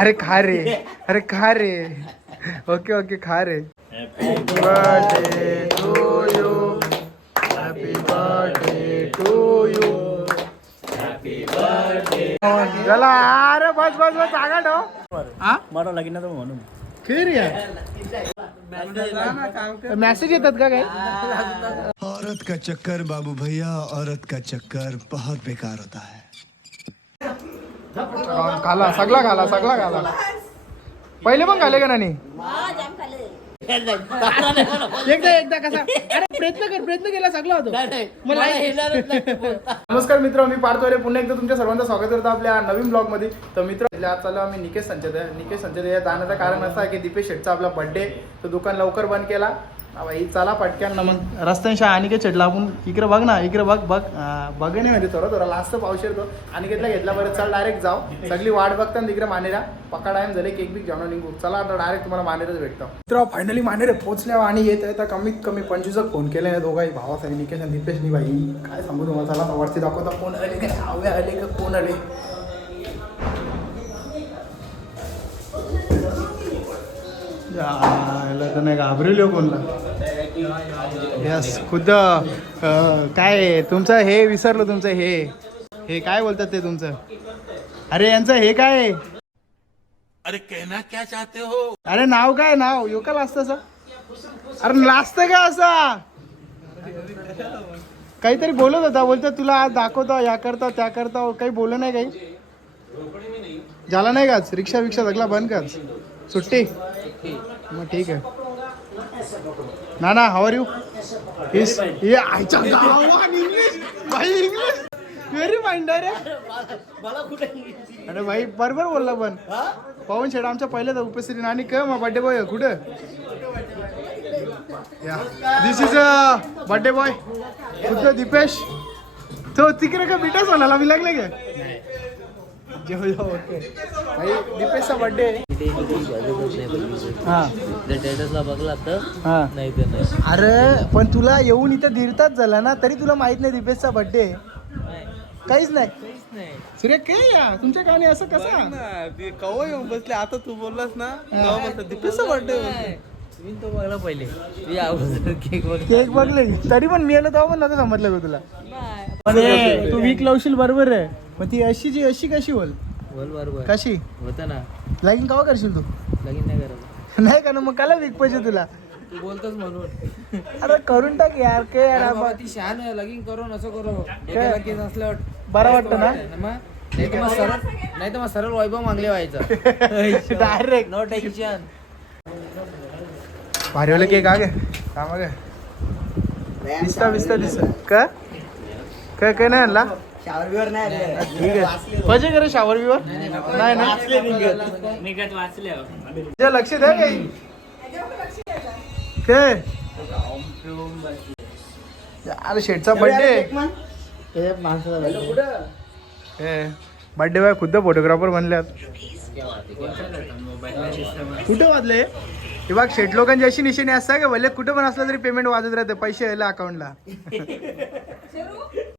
अरे खा रे। अरे खा रे। ओके ओके खा रे। Birthday to you happy birthday to you चला अरे बस बस बस जागा ठेव हा मला लागेल ना म्हणून खीर मेसेज येतात का काय औरत का चक्कर बाबू भैया औरत का चक्कर बहुत बेकार होता है। खाला सगळा खाला सगळा खाला पहिले पण खाले का नानी? एकदा एकदा कसा? अरे प्रयत्न कर प्रयत्न केला सगळा होतो. मला नमस्कार मित्र मी पार्थवारे पुन्हा एकदा तुमच्या सर्वांचं स्वागत करतो आपल्या नवीन ब्लॉगमध्ये तर मित्र आज चालू आम्ही निकेश संचत निकेश संचत या जाण्याचं कारण असं आहे की दीपेश शेटचा आपला बर्थडे तो दुकान लवकर बंद केला. बाई चला पटक्यान ना मग. रस्त्यांशा अनिकेत शेटला आपण इकडे बघ ना इकडे बघ बघ. बघ नाही म्हणजे थोडा थोडा लास्ट पाऊस येतो. अनिकेतला घेतला बरं चल डायरेक्ट जाऊ. सगळी वाट बघता तिकडे मानेरा. पक्का टाइम झाले केक बिक जेवण निघू. चला आता डायरेक्ट तुम्हाला मानेरच भेटतो. मित्र फायनली मानेरे पोहोचल्या आणि येत आहे तर कमीत कमी पंचवीस फोन केले आहे दोघाही भावासाठी निकेश आणि दीपेशनी बाई. काय सांगू तुम्हाला? चला वरती दाखवता कोण आले काय हवे आले का? कोण आले? तर नाही घाबरेलो कोणला? यस खुद्द काय तुमचं हे विसरलो तुमचं हे. हे काय बोलतात ते तुमचं? अरे यांचं हे काय? अरे कहना क्या चाहते हो? अरे नाव काय नाव? यो का लाजतं असं? अरे लाजतं का असा? काहीतरी बोलत होता बोलतो तुला आज दाखवतो या करता त्या करता. काही बोल नाही काही? झाला नाही का? रिक्षा बिक्षा सगळा बंद कर सुट्टी? मग ठीक आहे. ना ना आर यू इस ये आयच्या गावात इंग्लिश भाई इंग्लिश व्हेरी माइंडर आहे अरे भाई बरोबर बोलला पण. पवन शेड आमच्या पहिल्याच उपस्थिती आणि काय मग बर्थडे बॉय कुठं? This is a birthday boy कुठं दीपेश? तो तिकडे का बिटाच म्हणाला? मी लागले का? जेव जेव ओके भाई दीपेशचा बर्थडे हा. जर बघला तर हा. नाही तर नाही. अरे पण तुला येऊन इथं दीड तास झाला ना तरी तुला माहीत नाही दीपेशचा बर्थडे काहीच नाही. नाही. सूर्य काय या? तुमच्या गाणी असं कसं? कवा येऊन बसले? आता तू बोललास ना. तेव्हा म्हटलं दीपेशचा बर्थडे मी तो बघला पहिले. मी अगोदर केक बघ. केक बघले. तरी पण मी आलो तेव्हा पण नव्हतं समजलं का तुला. पण हे, तू वीक लावशील बरोबर आहे. पण ती अशीची अशी कशी बोल बोल बरोबर कशी? होता ना. लाईन कवा करशील तू? लगीन नाही करत. नाही का ना मग काला वीक पाहिजे तुला. तू बोलतोच म्हणून. अरे करून टाक यार काय यार अरे बाबा, आपण- ती शहाण आहे लगीन करून असं करू. डोक्याला केस असल्यावर बरं वाटतं ना? नाही तर मग सरळ नाही तर मग सरळ वैभव मागले व्हायचं. डायरेक्ट नो टेन्शन भारीवाले केक आ गे का मग दिसता दिसता दिसता. का? काय काय नाही आणला? ठीक आहे. पाहिजे का रे शावर बिवर नाही ना तुझ्या लक्षात आहे काही. काय अरे शेठचा बर्थडे बर्थडे बाय खुद्द फोटोग्राफर बनल्यात. कुठं वाजले हे बघ शेट लोकांची अशी निशाणी असतात का? भले कुठं पण असलं तरी पेमेंट वाजत राहते पैसे यायला अकाउंटला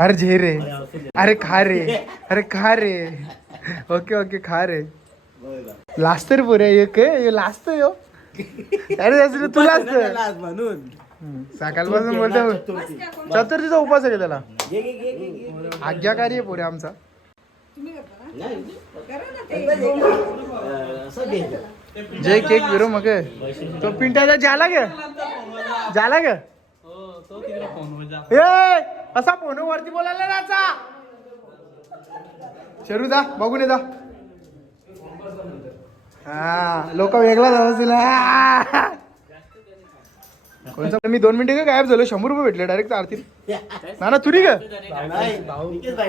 अरे झे रे. अरे खा रे. अरे खा रे. ओके ओके खा रे. लास्ट रे पुरे हे काय हे लास्ट यो अरे त्याचं तुला म्हणून. सकाळपासून बोलतो चतुर्थीचा उपास आहे त्याला? आज्ञाकारी आहे पुरे आमचा. जय केक विरो मग तो पिंट्याचा झाला ग झाला ग ए असा फोन वरती बोलायला नाचा शरू जा बघून ये जा. हा लोक वेगळा समजतील हा. कोणचा? मी दोन मिनिटं गायब झालो शंभर रुपये भेटले डायरेक्ट आरतीत. ना ना तुरी ग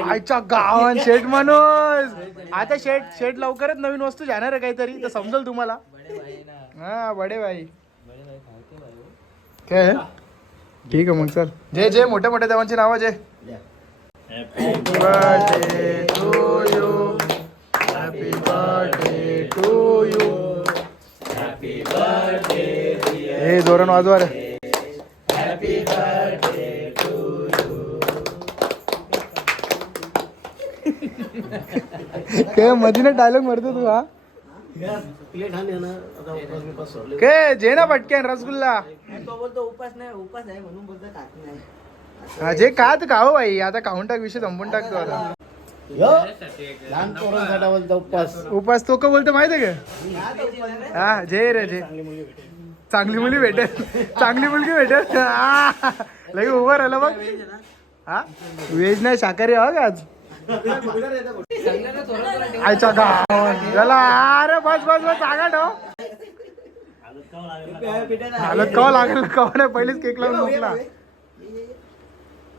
आईच्या गावान शेट माणूस आता शेट शेट लवकरच नवीन वस्तू जाणार आहे काहीतरी तर समजेल तुम्हाला. हा बडे भाई. काय? ठीक आहे मग चल. जय जय मोठ्या मोठ्या देवांची नावं जय birthday to you happy birthday to you हे जोरण वाजवा रे. काय काय मधीने डायलॉग मारतो तू हा? काय जे ना पटक्यान रसगुल्ला. तो बोलतो उपास नाही उपास आहे म्हणून बोलतो खात नाही. हा जे का तर खावं बाई आता खाऊन टाक विषय संपून टाकतो आता. लहान पोरांसाठी बोलतो उपास. उपास तो का बोलतो माहिती आहे का? हा जे रे जे. चांगली मुली भेटेल. चांगली मुलगी भेटेल. हा. लगे उभं राहिलं बघ. हा व्हेज नाही शाकाहारी हा का आज. आयचा गाव याला अरे बस बस बस जागा ठेव. हालत कवा लागेल कवा नाही पहिलेच केक लावून मोकला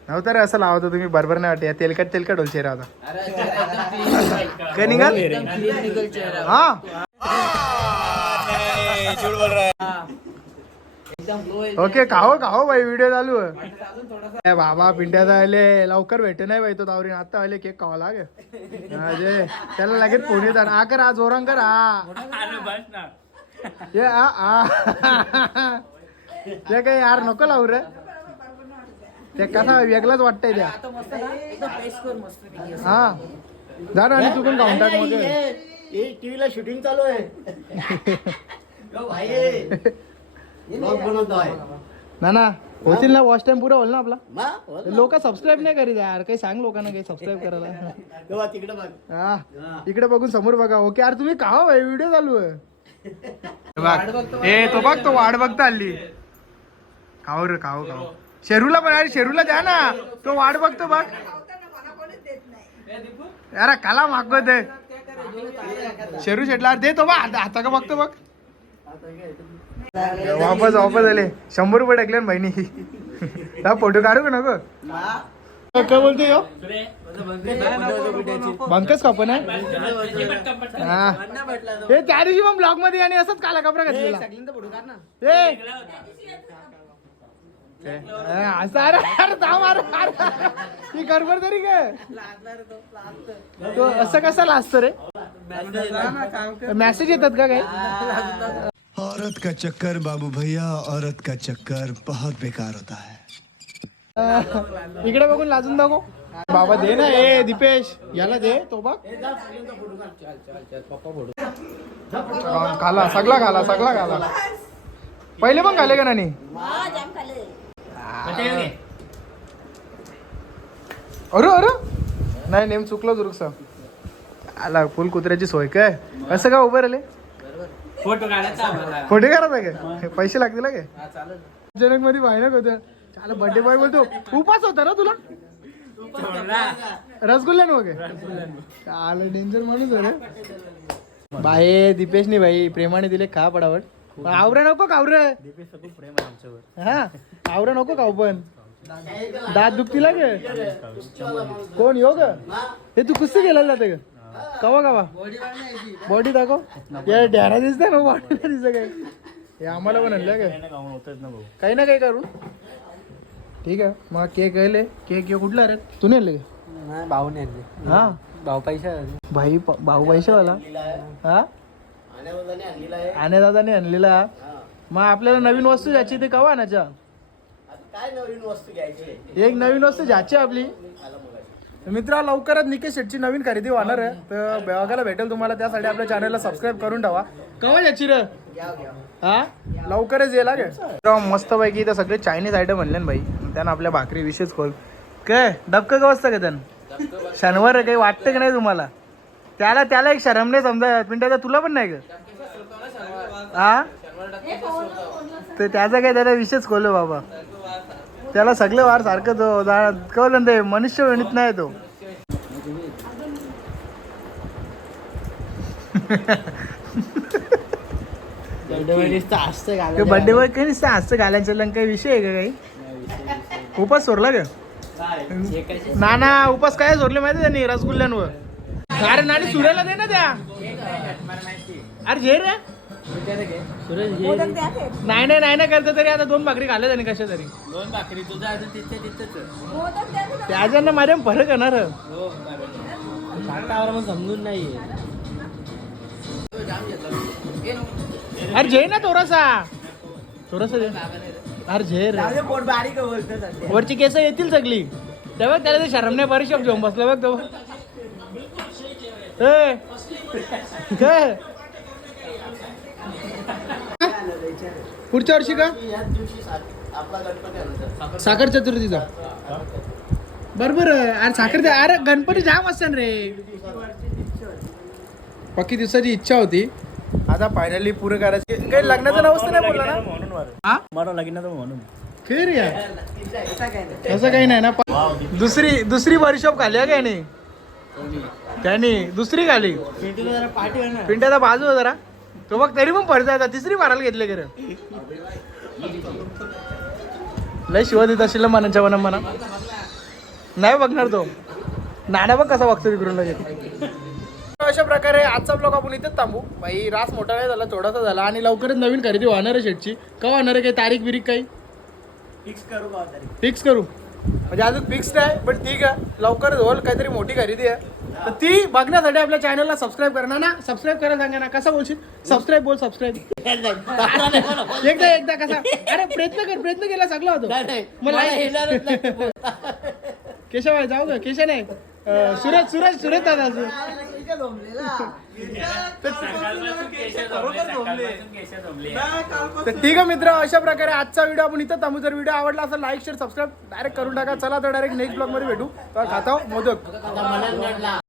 नव्हतं रे असं लावतो तुम्ही बरोबर नाही वाटत. तेलकट तेलकट होईल चेहरा आता. काय निघाल? हा. ओके खाओ खाओ भाई व्हिडिओ चालू आहे. ए बाबा पिंट्यात आले लवकर भेटे नाही बाई तो दावरीन. आता आले केक खावा लागे. अजय त्याला लगेच फोन येतात. आ कर आ जोरांग कर आ ये आ आ. ते काय यार नको लावू रे. ते कसा वेगळाच वाटतंय त्या. हा. जा ना आणि चुकून खाऊन टाक मग. टीव्हीला शूटिंग चालू आहे. ब्लॉग ना ना होतील ना वॉच टाइम पुरा होईल ना आपला? हो ना. लोक सबस्क्राईब नाही करीत यार काही सांग लोकांना काही सबस्क्राईब करायला. तेव्हा तिकडे बघ. हा इकडे बघून समोर बघा. ओके यार तुम्ही का भाई व्हिडिओ चालू आहे. ए तो बघ तो वाट बघता. हल्ली. खाऊ रे खाऊ खाऊ शेरूला पण अरे शेरूला द्या ना. तो वाट बघतो बघ. अरे काला मागवत आहे शेरू शेटला दे तो बघ आता आता का बघतो बघ. वापस वापस आले. शंभर रुपये टाकले ना बहिणी. हा फोटो काढू का नको? काय बोलते यो? बंकच कापन आहे हा. हे त्या दिवशी मग ब्लॉगमध्ये आणि असंच काला कपडा घातलेला. ए. ए, असं अरे अरे थांब अरे अरे. ही गडबड तरी काय? तो असं कसं लाजतो रे? मेसेज येतात. का काय? औरत का चक्कर बाबू भैया औरत का चक्कर बहुत बेकार होता है। इकडे बघून लाजून दाखव. बाबा दे ना ए दीपेश याला दे तो बघ. खाला सगळा खाला सगळा खाला पहिले पण खाले का नाही अरे अरे. नाही नेम चुकलो दुरुक्स आला फुल कुत्र्याची सोय काय? असं का उभं राहिले? फोटो काढायचा. फोटे करायचा काय पैसे लागतील काय जनकमध्ये भाईनक होतं. चाल बर्थडे बॉय बोलतो उपास होता ना तुला? रसगुल्ला वगैरे चाल डेंजर माणूस आहे रे. बाई दीपेशनी भाई प्रेमाने दिले खा पडावट आवरे नको कावरे हा आवरे नको खाऊ पण. दात दुखतील गे कोण योग ते तू कुस्ती गेलेला जाते का? कवा कवा? बॉडी दाखव. या ढ्यारा दिसतंय ना बॉडी दिसत काय हे आम्हाला पण आणलं काय? काही ना काही करू. ठीक आहे. मग केक आले केक हे कुठला रे? तू नाही आणले का? नाही, भाऊने आणले. हा? भाऊ पैसा भाई भाऊ पैशावाला हा? आने दादाने आणलेला. मग आपल्याला नवीन वस्तू ज्याची ते कवा आणायच्या काय नवीन वस्तू घ्यायची? एक नवीन वस्तू ज्याची आपली. मित्रा लवकरच निकेश शेटची नवीन खरेदी होणार आहे. तर बघायला भेटेल तुम्हाला त्यासाठी आपल्या चॅनलला सबस्क्राईब करून ठेवा. कवा याची रे? हा? लवकरच येईल गे मस्त पैकी इथं सगळे चायनीज आयटम म्हणले ना भाई. त्यानं आपल्या भाकरी विशेष खोल. काय डबकं का वाजता का त्यानं? शनिवार काही वाटतं की नाही तुम्हाला? त्याला त्याला एक शरम नाही समजा. पिंट्याचा तुला पण नाही का हा? तर त्याचा काय त्याला विशेष खोल बाबा. त्याला सगळे वार सारखं तो कळलं ते मनुष्य गणित नाही तो. बर्थडे बॉय काही नुसतं हस्त घालायचं लंग काही विषय आहे का काही? उपास सोडला का? ना ना उपास काय सोडले माहिती त्यांनी रसगुल्ल्यांवर? अरे नाणी सुरायला दे ना त्या. अरे जे रे. नाही नाही नाही ना करतं तरी आता दोन भाकरी खाल्ल्या त्यांनी कशा तरी. दोन भाकरी तुझा अजून तिथे तिथेच त्याच्यानं माझ्या फरक येणार वातावरण समजून नाहीये. अरे जे ना थोडासा. थोडासा दे अरे जे रे पोट बारीक बोलतो सध्या वरची केस येतील सगळी. तेव्हा त्याला ते शरम नाही बरी शब्द घेऊन बसलं बघ तो. ए. काय पुढच्या वर्षी का? साखर चतुर्थीचा. बरोबर. अरे साखर ते- अरे गणपती जाम असतात रे. पक्की दिवसाची इच्छा होती. आता फायनली पुरे करायची. काही लग्नाचं नावच तर नाही बोलला ना? हा? मला लगीन म्हणून. खैर या असं काही नाही ना. दुसरी दुसरी वर्कशॉप खाली आहे काय नाही? त्याने दुसरी खाली. पिंट्याचा बाजू आहे जरा. तो बघ तरी पण पडता आता. तिसरी मारायला घेतले खरं. लय शिवा देत असेल मनाच्या मना म्हणा. नाही बघणार तो. नाण्या बघ कसा बघतो विक्रून लगेच. अशा प्रकारे आजचा ब्लॉग आपण इथेच थांबू. भाई रास मोठा नाही झाला थोडासा झाला. आणि लवकरच नवीन खरेदी होणार आहे शेटची का होणार आहे? काही तारीख बिरीख काही? फिक्स करू फिक्स करू. म्हणजे अजून फिक्स नाही पण ठीक आहे. लवकरच होईल. काहीतरी मोठी खरेदी आहे. तर ती बघण्यासाठी आपल्या चॅनलला सबस्क्राईब करा ना. सबस्क्राईब करा सांगा ना. कसं बोलशील? सबस्क्राईब बोल सबस्क्राईब एकदा एकदा कसा? अरे प्रयत्न कर प्रयत्न केला सगळं होतं. मला केशव आहे जाऊ का? केशव नाही. सूरज सूरज सूरज दादा तर ठीक आहे मित्र अशा प्रकारे आजचा व्हिडिओ आपण इथं थांबू. जर व्हिडिओ आवडला असेल लाईक शेअर सबस्क्राईब डायरेक्ट करून टाका. चला तर डायरेक्ट नेक्स्ट ब्लॉगमध्ये भेटू. तर खाताव मोदक.